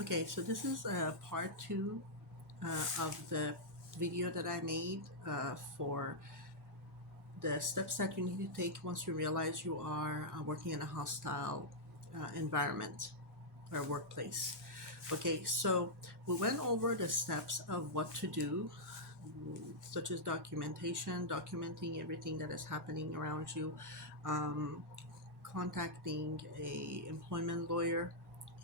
Okay, so this is part 2 of the video that I made for the steps that you need to take once you realize you are working in a hostile environment or workplace. Okay, so we went over the steps of what to do, such as documentation, documenting everything that is happening around you, um, contacting a employment lawyer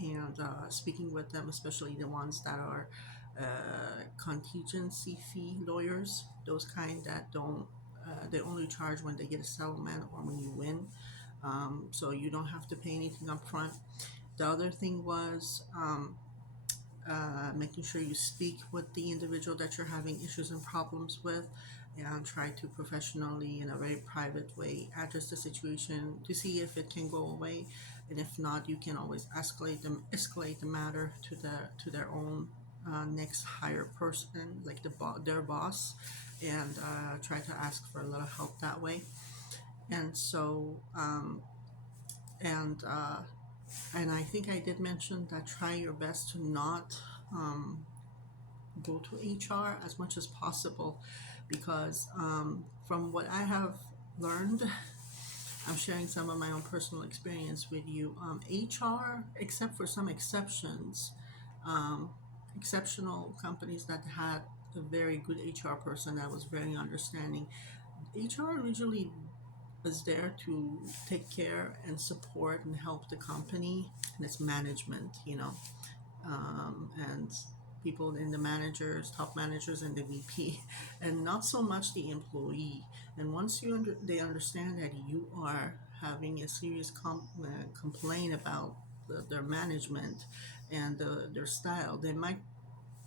and speaking with them, especially the ones that are contingency fee lawyers, those kind that don't they only charge when they get a settlement or when you win, so you don't have to pay anything up front. The other thing was making sure you speak with the individual that you're having issues and problems with, and try to professionally, in a very private way, address the situation to see if it can go away. And if not, you can always escalate the matter to their own next higher person, like their boss, and try to ask for a little help that way. And so and and I think I did mention that try your best to not um, go to HR as much as possible, because from what I have learned, I'm sharing some of my own personal experience with you. HR, except for some exceptions, um, exceptional companies that had a very good HR person that was very understanding, HR usually is there to take care and support and help the company and its management, and people in the managers, top managers, and the VP, and not so much the employee. And once they understand that you are having a serious complaint about their management and their style, they might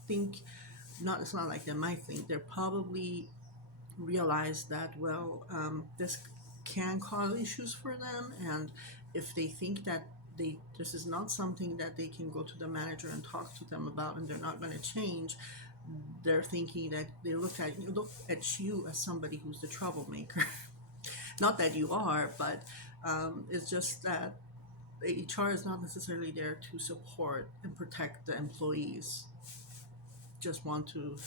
think, not it's not like they might think, they're probably realize that, well, this can cause issues for them, and if they think that this is not something that they can go to the manager and talk to them about, and they're not going to change, they're thinking that they look at you as somebody who's the troublemaker. Not that you are, but it's just that HR is not necessarily there to support and protect the employees. Just want to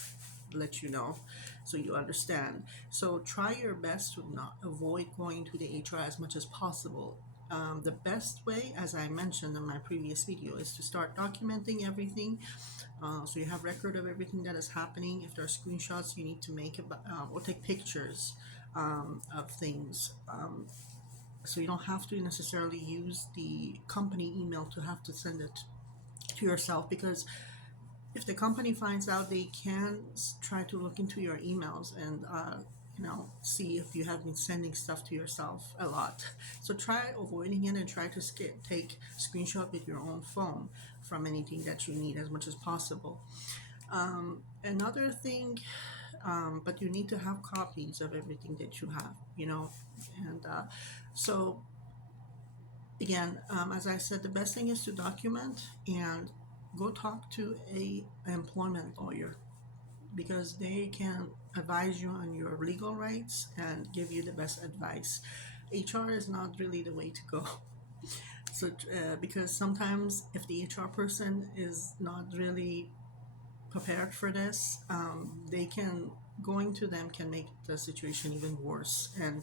let you know so you understand. So try your best to not avoid going to the HR as much as possible. The best way, as I mentioned in my previous video, is to start documenting everything, so you have record of everything that is happening. If there are screenshots you need to make about, or take pictures of things, so you don't have to necessarily use the company email to have to send it to yourself, because if the company finds out, they can try to look into your emails and see if you have been sending stuff to yourself a lot. So try avoiding it and try to take screenshot with your own phone from anything that you need as much as possible. Another thing, but you need to have copies of everything that you have, and so again, as I said, the best thing is to document and go talk to a employment lawyer, because they can advise you on your legal rights and give you the best advice. HR is not really the way to go. So, because sometimes if the HR person is not really prepared for this, they can going to them can make the situation even worse, and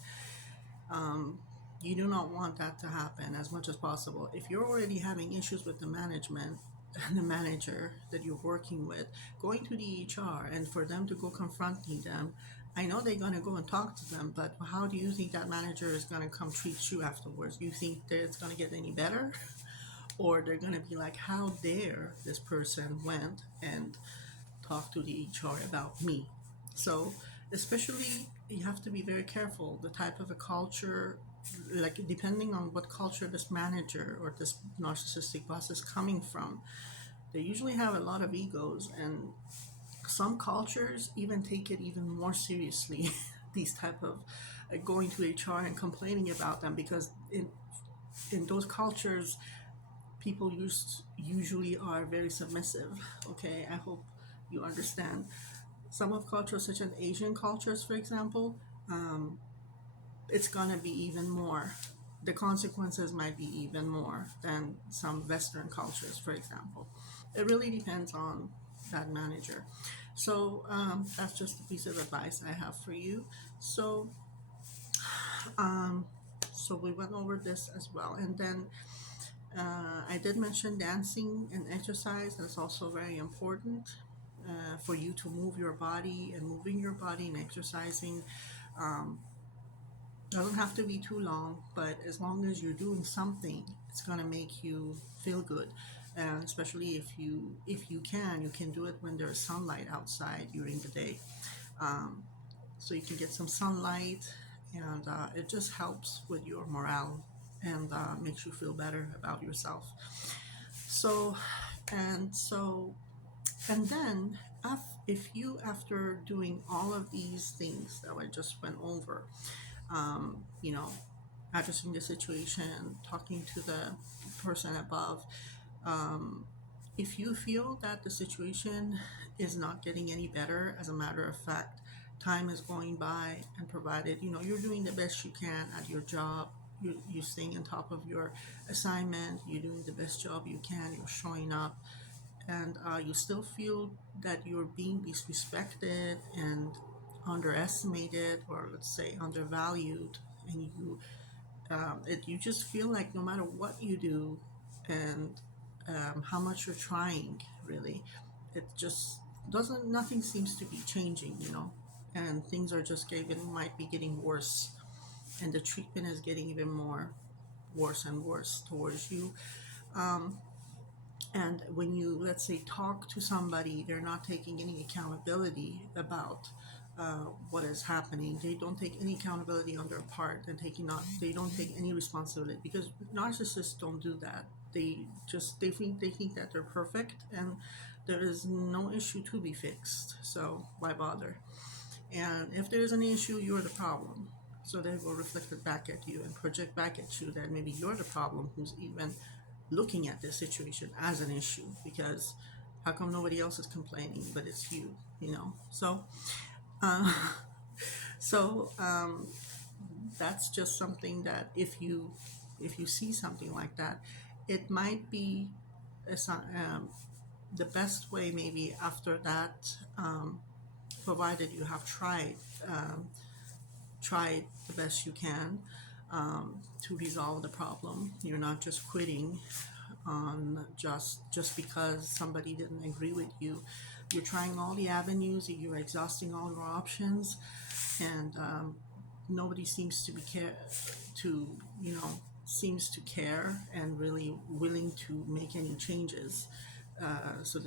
um, you do not want that to happen as much as possible. If you're already having issues with the management and the manager that you're working with, going to the HR and for them to go confronting them, I know they're going to go and talk to them, but how do you think that manager is going to come treat you afterwards? Do you think that it's going to get any better? Or they're going to be like, how dare this person went and talk to the HR about me? So, especially, you have to be very careful the type of a culture, like depending on what culture this manager or this narcissistic boss is coming from. They usually have a lot of egos, and some cultures even take it even more seriously. These type of going to HR and complaining about them, because in those cultures, people usually are very submissive. Okay, I hope you understand. Some of cultures, such as Asian cultures, for example, it's gonna be even more. the consequences might be even more than some Western cultures, for example. It really depends on that manager. So that's just a piece of advice I have for you. So um, so we went over this as well, and then I did mention dancing and exercise. That's also very important for you to move your body, and moving your body and exercising um, doesn't have to be too long, but as long as you're doing something, it's gonna make you feel good. And especially if you can do it when there's sunlight outside during the day, um, so you can get some sunlight, and it just helps with your morale and makes you feel better about yourself. So, and so, and then if you, after doing all of these things that I just went over, you know, addressing the situation, talking to the person above, um, if you feel that the situation is not getting any better, as a matter of fact, time is going by, and provided you're doing the best you can at your job, you're staying on top of your assignment, you're doing the best job you can, you're showing up, and you still feel that you're being disrespected and underestimated, or let's say undervalued, and you just feel like no matter what you do, and how much you're trying, really, it just doesn't nothing seems to be changing, and things are just getting might be getting worse, and the treatment is getting even more worse and worse towards you. um, and when you, let's say, talk to somebody, they're not taking any accountability about what is happening. They don't take any accountability on their part, and they don't take any responsibility, because narcissists don't do that. They think that they're perfect, and there is no issue to be fixed. So why bother? And if there is an issue, you're the problem. So they will reflect it back at you and project back at you that maybe you're the problem who's even looking at this situation as an issue, because how come nobody else is complaining but it's you. Uh, so that's just something that if you see something like that, it might be the best way, maybe after that, provided you have um, tried the best you can, to resolve the problem. You're not just quitting on just because somebody didn't agree with you. You're trying all the avenues, you're exhausting all your options, and nobody seems to be to you know seems to care and really willing to make any changes, so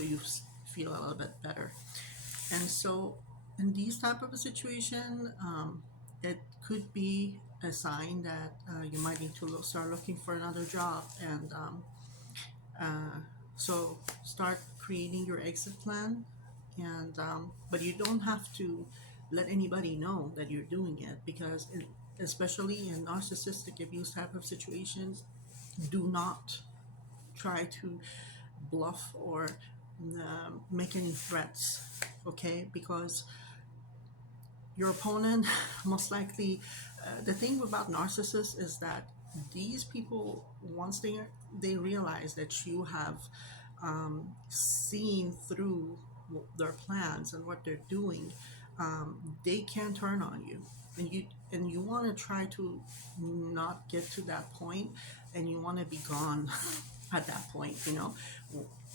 you feel a little bit better. And so in these type of a situation, it could be a sign that you might need to start looking for another job, and uh, so start creating your exit plan. And but you don't have to let anybody know that you're doing it, because especially in narcissistic abuse type of situations, do not try to bluff or make any threats, okay? Because your opponent most likely, the thing about narcissists is that these people, once they realize that you have seen through their plans and what they're doing, they can turn on you, and you want to try to not get to that point, and you want to be gone at that point.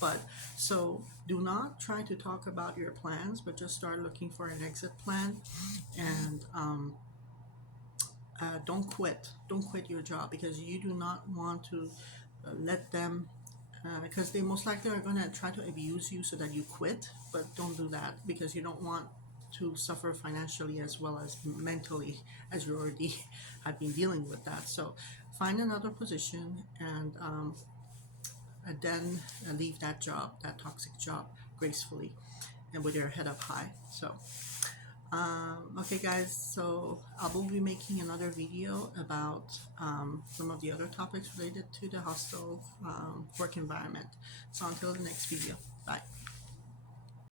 But so do not try to talk about your plans, but just start looking for an exit plan. And don't quit your job, because you do not want to let them, because they most likely are going to try to abuse you so that you quit. But don't do that, because you don't want to suffer financially as well as mentally, as you already have been dealing with that. So find another position, and then leave that toxic job, gracefully and with your head up high. So okay, guys, so I will be making another video about some of the other topics related to the hostile work environment. So until the next video, bye.